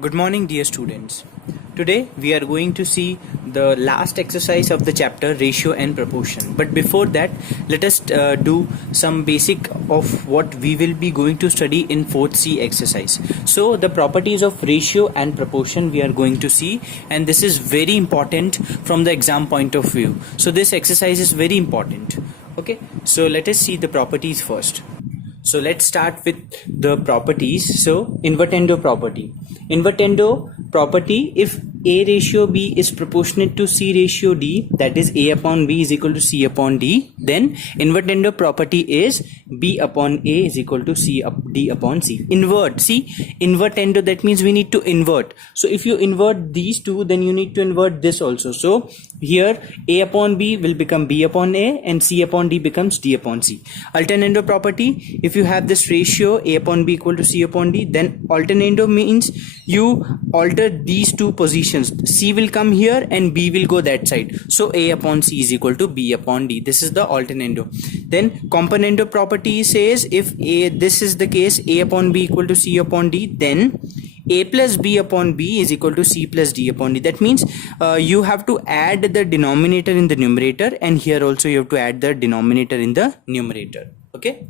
Good morning, dear students. Today we are going to see the last exercise of the chapter ratio and proportion. But before that, let us do some basic of what we will be going to study in 4th C exercise. So the properties of ratio and proportion we are going to see, and this is very important from the exam point of view. So this exercise is very important. Okay, so let us see the properties first. So let's start with the properties. So invertendo property. Invertendo property, if A ratio B is proportionate to C ratio D, that is A upon B is equal to C upon D, then invertendo property is B upon A is equal to D upon C. Invert, see, invertendo, that means we need to invert. So if you invert these two, then you need to invert this also. So here A upon B will become B upon A and C upon D becomes D upon C. Alternando property, if you have this ratio A upon B equal to C upon D, then alternando means you alter these two positions. C will come here and B will go that side. So A upon C is equal to B upon D. This is the alternando. Then componendo property says if this is the case, A upon B equal to C upon D, then A plus B upon B is equal to C plus D upon D. That means you have to add the denominator in the numerator, and here also you have to add the denominator in the numerator. Okay.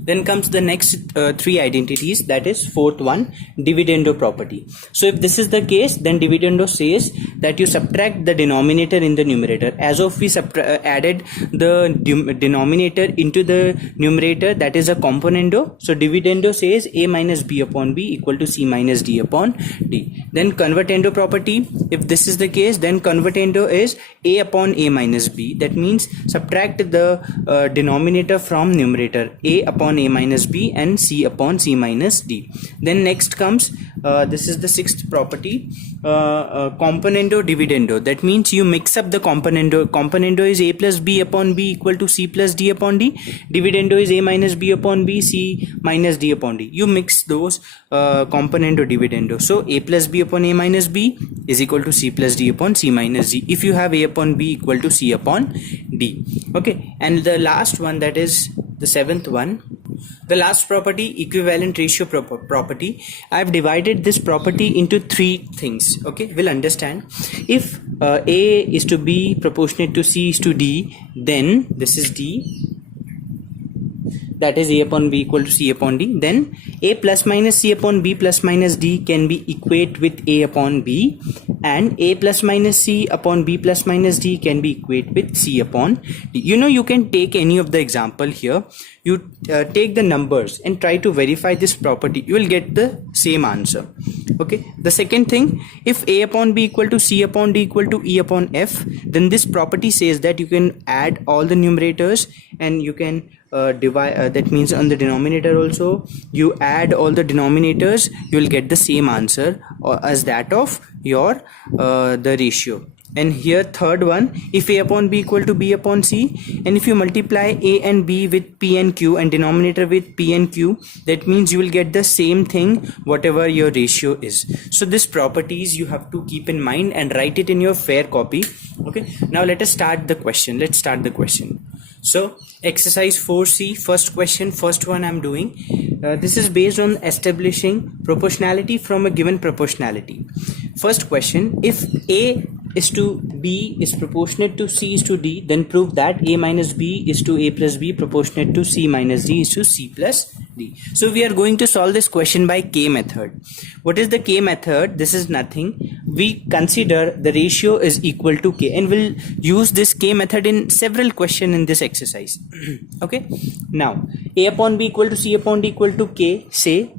Then comes the next three identities, that is fourth one, dividendo property. So if this is the case, then dividendo says that you subtract the denominator in the numerator. As of we added the denominator into the numerator, that is a componendo. So dividendo says A minus B upon B equal to C minus D upon D. Then convertendo property, if this is the case, then convertendo is A upon A minus B. That means subtract the denominator from numerator, A upon A minus B and C upon C minus D. Then next comes this is the sixth property, componendo dividendo. That means you mix up the componendo. Componendo is A plus B upon B equal to C plus D upon D. Dividendo is A minus B upon B, C minus D upon D. You mix those componendo dividendo. So A plus B upon A minus B is equal to C plus D upon C minus D, if you have A upon B equal to C upon D. Okay, and the last one, that is the seventh one, the last property, equivalent ratio property. I have divided this property into three things. Okay, we'll understand. If A is to B proportionate to C is to D, then this is D, that is A upon B equal to C upon D. Then A plus minus C upon B plus minus D can be equate with A upon B, and A plus minus C upon B plus minus D can be equate with C upon D. You know, you can take any of the example here. You take the numbers and try to verify this property. You will get the same answer. Okay. The second thing, if A upon B equal to C upon D equal to E upon F, then this property says that you can add all the numerators and you can divide, that means on the denominator also you add all the denominators, you will get the same answer as that of your the ratio. And here third one, if A upon B equal to B upon C, and if you multiply A and B with P and Q and denominator with P and Q, that means you will get the same thing whatever your ratio is. So this properties you have to keep in mind and write it in your fair copy. Okay, now let us start the question. Let's start the question. So exercise 4C, first question, first one I'm doing. This is based on establishing proportionality from a given proportionality. First question, if A is to B is proportionate to C is to D, then prove that A minus B is to A plus B proportionate to C minus D is to C plus D. So we are going to solve this question by K method. What is the K method? This is nothing. We consider the ratio is equal to K, and we'll use this K method in several questions in this exercise. Okay. Now A upon B equal to C upon D equal to K, say.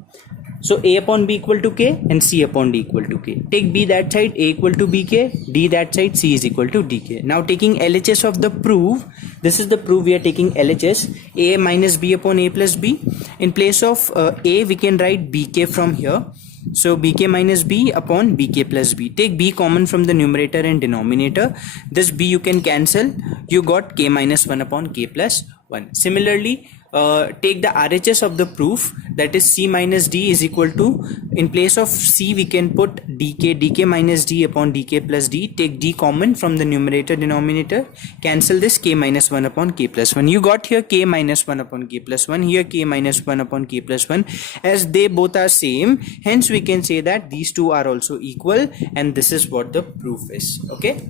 So A upon B equal to K and C upon D equal to K. Take B that side, A equal to BK, D that side, C is equal to DK. Now taking LHS of the proof, this is the proof we are taking LHS, A minus B upon A plus B. In place of A, we can write BK from here. So BK minus B upon BK plus B. Take B common from the numerator and denominator. This B you can cancel. You got K minus 1 upon K plus 1. Similarly, take the RHS of the proof, that is C minus D is equal to, in place of C we can put dk minus D upon dk plus D. Take D common from the numerator denominator, cancel this k minus 1 upon k plus 1. You got here k minus 1 upon k plus 1, here k minus 1 upon k plus 1. As they both are same, hence we can say that these two are also equal, and this is what the proof is. Okay.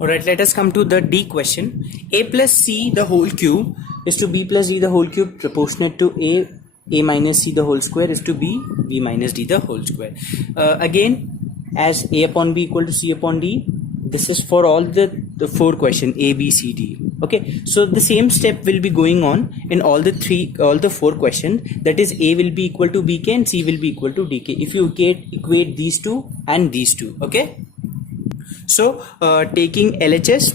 Alright, let us come to the D question. A plus C the whole cube is to B plus D the whole cube proportionate to A minus C the whole square is to B minus D the whole square. Again, as A upon B equal to C upon D, this is for all the four question A, B, C, D. Okay, so the same step will be going on in all the four question. That is, A will be equal to BK and C will be equal to DK. If you equate these two and these two, okay. So taking LHS,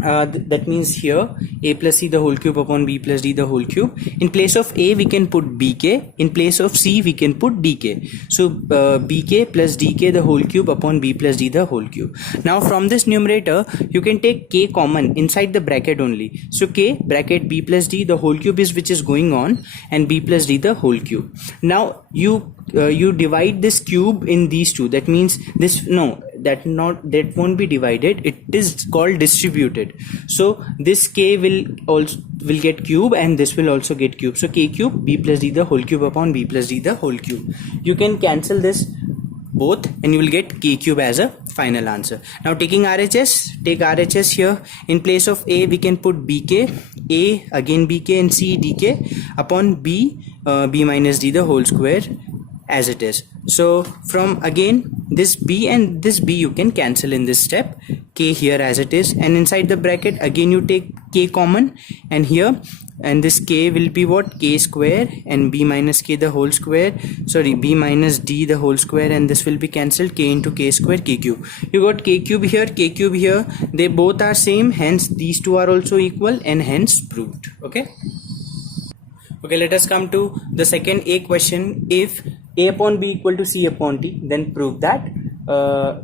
that means here A plus C the whole cube upon B plus D the whole cube. In place of A we can put BK, in place of C we can put DK. So BK plus DK the whole cube upon B plus D the whole cube. Now from this numerator you can take K common inside the bracket only. So K bracket B plus D the whole cube is which is going on, and B plus D the whole cube. Now you divide this cube in these two. That means this, no, that won't be divided, it is called distributed. So this K will get cube, and this will also get cube. So K cube B plus D the whole cube upon B plus D the whole cube. You can cancel this both and you will get K cube as a final answer. Now taking RHS, take RHS here. In place of A we can put BK, A again BK, and C DK upon B minus D the whole square as it is. So from again this B and this B you can cancel in this step, K here as it is, and inside the bracket again you take K common, and here, and this K will be what, K square, and B minus K the whole square, sorry, B minus D the whole square, and this will be cancelled, K into K square, K cube. You got K cube here, K cube here, they both are same, hence these two are also equal, and hence proved. Okay. Okay, let us come to the second A question. If A upon B equal to C upon D, then prove that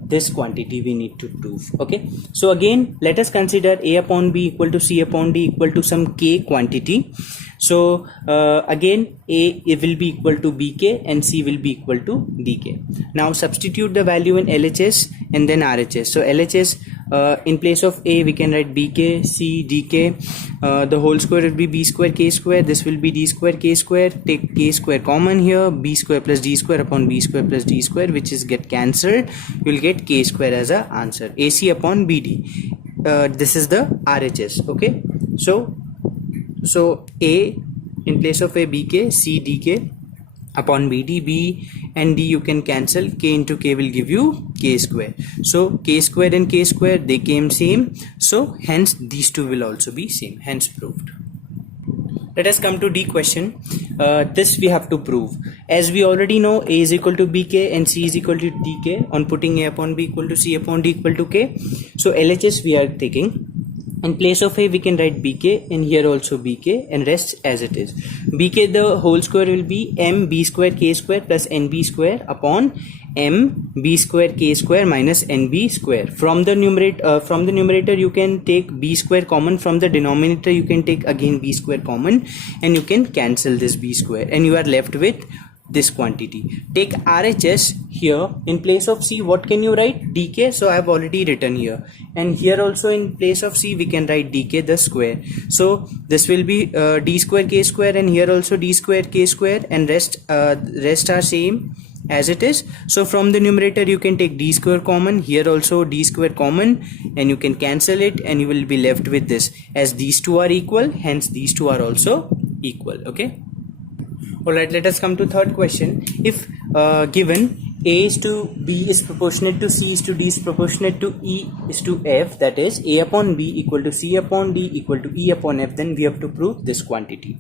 this quantity we need to prove. Okay, so again let us consider A upon B equal to C upon D equal to some K quantity. So again A will be equal to BK and C will be equal to DK. Now substitute the value in LHS and then RHS. So LHS, in place of A we can write BK, C, DK, the whole square will be B square K square, this will be D square K square, take K square common here, B square plus D square upon B square plus D square, which is get cancelled, you will get K square as a answer. AC upon BD, this is the RHS. Okay, so A in place of A BK, C DK upon BD, B and D you can cancel, K into K will give you K square. So K square and K square they came same, so hence these two will also be same, hence proved. Let us come to D question. This we have to prove. As we already know, A is equal to BK and C is equal to DK on putting A upon B equal to C upon D equal to K. So LHS we are taking. In place of A we can write BK, and here also BK, and rest as it is. BK the whole square will be M B square K square plus NB square upon M B square K square minus NB square. From the numerator you can take B square common, from the denominator you can take again B square common, and you can cancel this B square, and you are left with this quantity. Take RHS here. In place of C what can you write? DK. So I have already written here, and here also in place of C we can write DK the square. So this will be D square K square, and here also D square K square, and rest are same as it is. So from the numerator you can take D square common, here also D square common, and you can cancel it, and you will be left with this. As these two are equal, hence these two are also equal. Okay. Alright, let us come to third question. If given A is to B is proportionate to C is to D is proportionate to E is to F, that is A upon B equal to C upon D equal to E upon F, then we have to prove this quantity.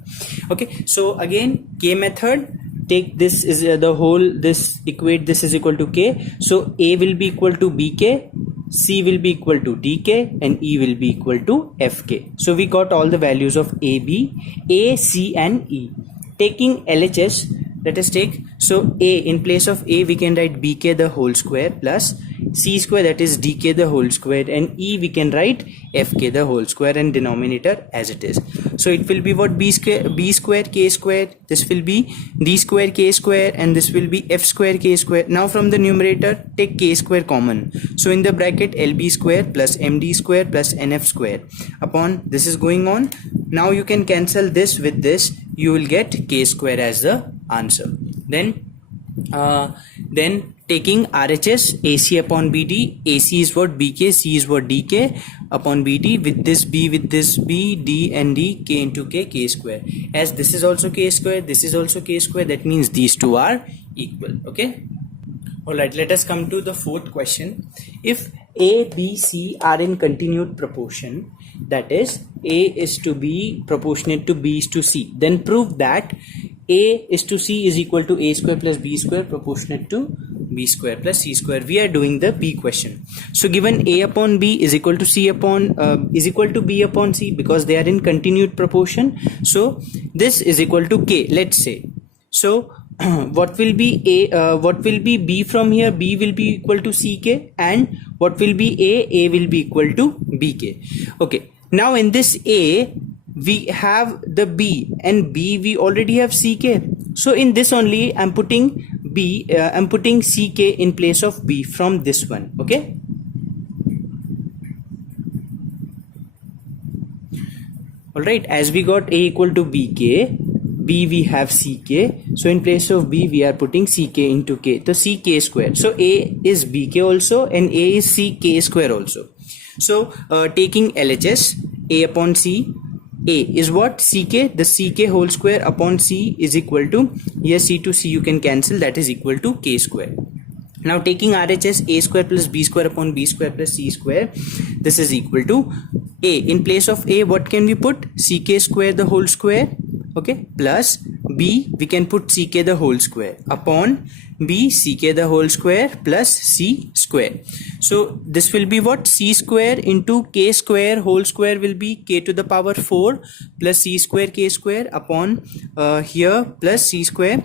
Okay, so again K method, take this is the whole, this equate this is equal to K. So A will be equal to BK, C will be equal to DK, and E will be equal to FK. So we got all the values of A, C and E. Taking LHS, let us take, so A in place of A we can write BK the whole square plus c square, that is dk the whole square, and e we can write fk the whole square, and denominator as it is. So it will be what, b square k square, this will be d square k square, and this will be f square k square. Now from the numerator take k square common, so in the bracket lb square plus md square plus nf square upon this is going on. Now you can cancel this with this, you will get k square as the answer. Then taking RHS, AC upon BD, AC is what, BK, C is what, DK upon BD, with this B, D and D, K into K, K square. As this is also K square, this is also K square, that means these two are equal. Okay. Alright, let us come to the fourth question. If A, B, C are in continued proportion, that is A is to B proportionate to B is to C, then prove that A is to C is equal to A square plus B square proportionate to B square plus C square. We are doing the B question. So given A upon B is equal to C upon is equal to B upon C, because they are in continued proportion. So this is equal to K, let's say. So what will be what will be B from here? B will be equal to CK, and what will be A will be equal to BK. Okay, now in this A we have the B, and B we already have CK. So in this only I'm putting I'm putting CK in place of B from this one. Okay. Alright, as we got A equal to BK, B we have CK, so in place of B we are putting CK into K, so CK square. So A is BK also, and A is CK square also. So taking LHS, A upon C, A is what, CK, the CK whole square upon C is equal to, here C to C you can cancel, that is equal to K square. Now taking RHS, A square plus B square upon B square plus C square, this is equal to A. In place of A, what can we put? CK square the whole square, okay, plus B we can put CK the whole square upon B CK the whole square plus C square. So this will be what, C square into K square whole square will be K to the power 4 plus C square K square upon here plus C square.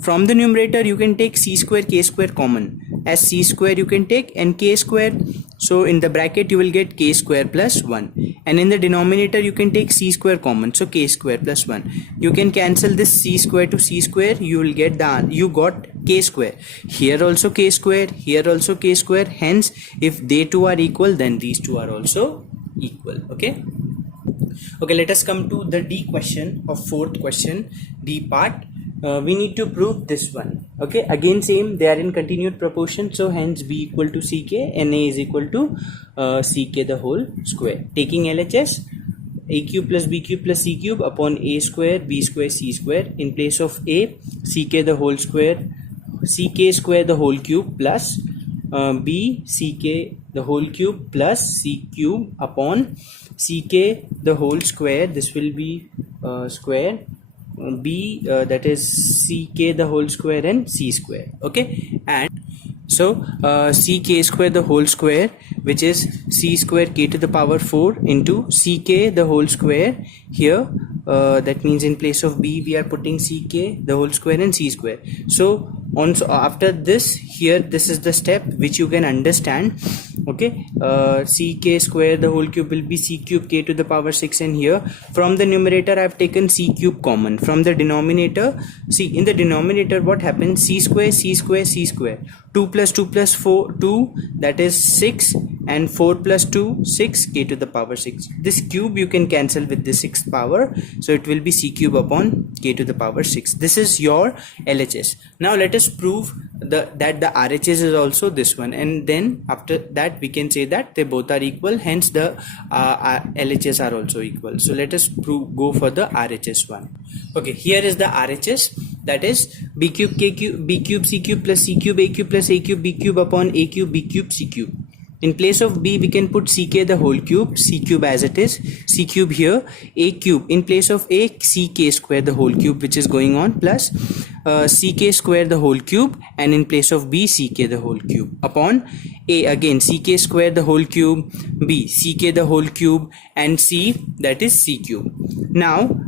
From the numerator you can take C square K square common, as C square you can take and K square, so in the bracket you will get K square plus 1, and in the denominator you can take C square common, so K square plus 1. You can cancel this C square to C square, you will get you got K square. Here also K square, here also K square, hence if they two are equal then these two are also equal. Okay. Okay, let us come to the D question of fourth question, D part. We need to prove this one. Okay, again same, they are in continued proportion, so hence B equal to CK and A is equal to CK the whole square. Taking LHS, A cube plus B cube plus C cube upon A square B square C square, in place of A CK the whole square, CK square the whole cube plus B CK the whole cube plus C cube upon CK the whole square, this will be square, B that is CK the whole square and C square. Okay, and so CK square the whole square, which is C square K to the power 4 into CK the whole square here, that means in place of B we are putting CK the whole square and C square. So after this, here this is the step which you can understand. Okay, CK square the whole cube will be C cube K to the power 6, and here from the numerator I have taken C cube common. From the denominator, see in the denominator what happens, C square C square C square, 2 plus 2 plus 4 2, that is 6, and 4 plus 2 6, K to the power 6. This cube you can cancel with the 6th power, so it will be C cube upon K to the power 6. This is your LHS. Now let us prove that the RHS is also this one, and then after that we can say that they both are equal, hence the LHS are also equal. So let us go for the RHS one. Okay, here is the RHS, that is B cube K cube B cube C cube plus C cube A cube plus A cube B cube upon A cube B cube C cube. In place of B we can put CK the whole cube, C cube as it is, C cube here, A cube in place of A, CK square the whole cube which is going on, plus CK square the whole cube, and in place of B CK the whole cube upon A, again CK square the whole cube, B CK the whole cube, and C that is C cube. Now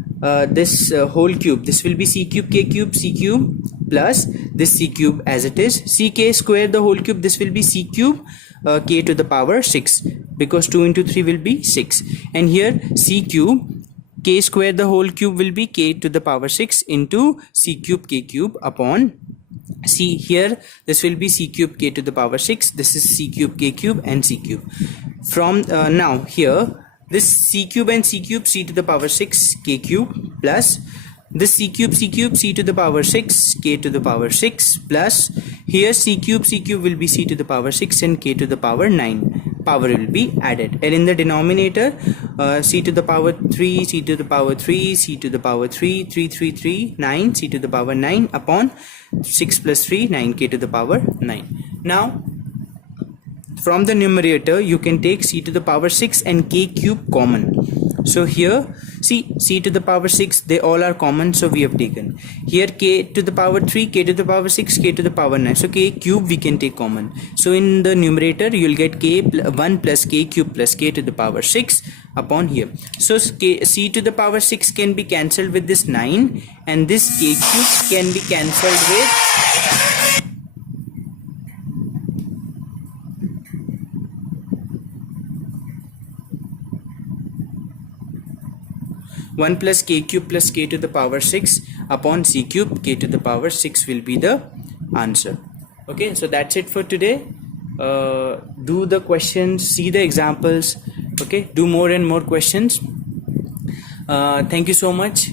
this whole cube, this will be c cube k cube c cube plus this c cube as it is, ck square the whole cube, this will be c cube k to the power 6, because 2 into 3 will be 6, and here c cube k square the whole cube will be k to the power 6 into c cube k cube upon c, here this will be c cube k to the power 6, this is c cube k cube and c cube. From now here this c cube and c cube c to the power 6 k cube plus this c cube c to the power 6 k to the power 6 plus here c cube will be c to the power 6 and k to the power 9, power will be added, and in the denominator c to the power 3 c to the power 3 c to the power 3 3 9 c to the power 9 upon 6 plus 3 9 k to the power 9. Now from the numerator you can take c to the power 6 and k cube common. So here see c to the power 6 they all are common, so we have taken. Here k to the power 3 k to the power 6 k to the power 9, so k cube we can take common. So in the numerator you will get k 1 plus k cube plus k to the power 6 upon here. So c to the power 6 can be cancelled with this 9 and this k cube can be cancelled with 1 plus k cube plus k to the power 6 upon c cube k to the power 6 will be the answer. Okay, so that's it for today. Do the questions, see the examples, okay, do more and more questions. Thank you so much.